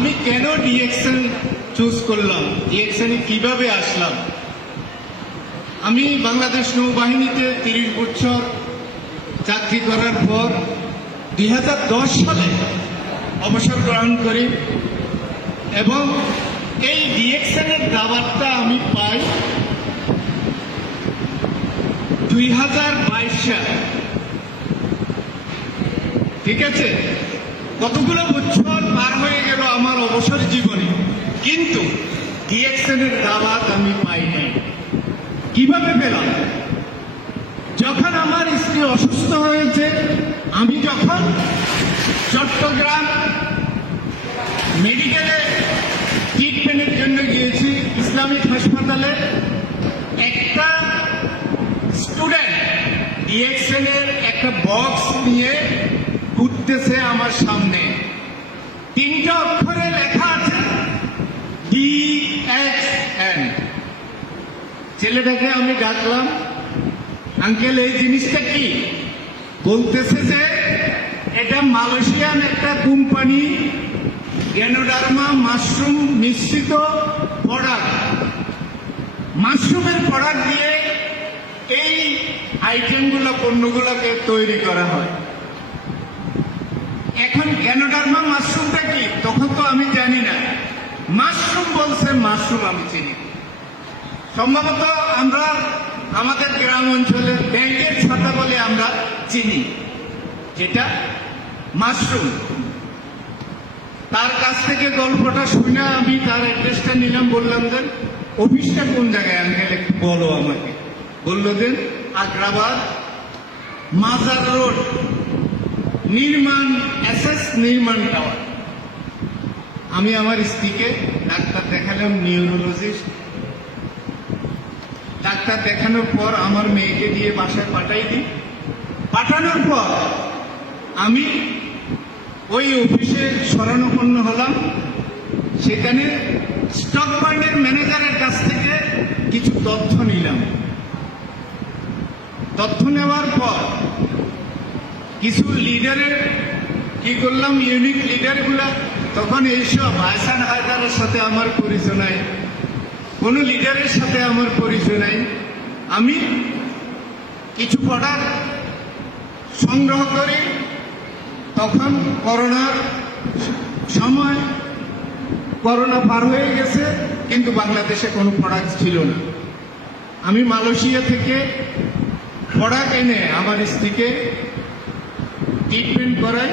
আমি কেন ডিএকশন চুজ করলাম, ডিএকশনে কিভাবে আসলাম। আমি বাংলাদেশ নৌবাহিনীতে 30 বছর চাকরি করার পর 2010 সালে অবসর গ্রহণ করি এবং এই ডিএকশনের দাওয়াতটা আমি পাই 2022 সালে। ঠিক আছে, কতগুলো বছর পার হয়ে গেল আমার অবসর জীবনে, কিন্তু ডিএকশনের দাওয়াত আমি পাইনি। কিভাবে পেলাম? যখন আমার স্ত্রী অসুস্থ হয়েছে, আমি যখন চট্টগ্রাম মেডিকেলে ট্রিটমেন্টের জন্য গিয়েছি, ইসলামিক হাসপাতালে একটা স্টুডেন্ট ডিএকশনের একটা বক্স নিয়ে ঘুরতেছে আমার সামনে। 3টা অক্ষরে লেখা আছে ডিএক্সএন। ছেলেটাকে আমি ডাকলাম, আঙ্কেল এই জিনিসটা কি? বলতেছে যে এটা মালয়েশিয়ান একটা কোম্পানি, গ্যানোডার্মা মাশরুম মিশ্রিত প্রোডাক্ট। মাশরুমের প্রোডাক্ট দিয়ে এই আইটেমগুলো, পণ্যগুলোকে তৈরি করা হয়। এখন গ্যানোডার্মা মাশরুমটা কি তখন তো আমি জানি না। মাশরুম বলছে, মাশরুম আমি চিনি। সম্ভবত আমরা আমাদের গ্রাম অঞ্চলে ব্যাংকের ছাতা বলে আমরা চিনি, যেটা মাশরুম। তার কাছ থেকে গল্পটা শুনে আমি তার অ্যাড্রেসটা নিলাম, বললাম দেন অফিসটা কোন জায়গায় আঙ্কেল একটু বলো আমাকে। বললো দেন আগ্রাবাদ মাজার রোড নির্মাণ এসএস নির্মাণ টাওয়ার। আমি আমার স্ত্রীকে ডাক্তার দেখালাম, নিউরোলজিস্ট। ডাক্তার দেখানোর পর আমার মেয়েকে দিয়ে বাসায় পাঠাই দিই। পাঠানোর পর আমি ওই অফিসে শরণাপন্ন হলাম। সেখানে স্টক পয়েন্টের ম্যানেজারের কাছ থেকে কিছু তথ্য নিলাম। তথ্য নেওয়ার পর কিছু লিডারের কি করলাম, ইউনিক লিডারগুলা। তখন এইসব আহসান হায়দারের সাথে আমার পরিচয় নাই, কোন লিডারের সাথে আমার পরিচয় নাই। আমি কিছু প্রোডাক্ট সংগ্রহ করি। তখন করোনার সময়, করোনা পার হয়ে গেছে, কিন্তু বাংলাদেশে কোনো প্রোডাক্ট ছিল না। আমি মালয়েশিয়া থেকে প্রোডাক্ট এনে আমার স্ত্রীকে ট্রিটমেন্ট করাই।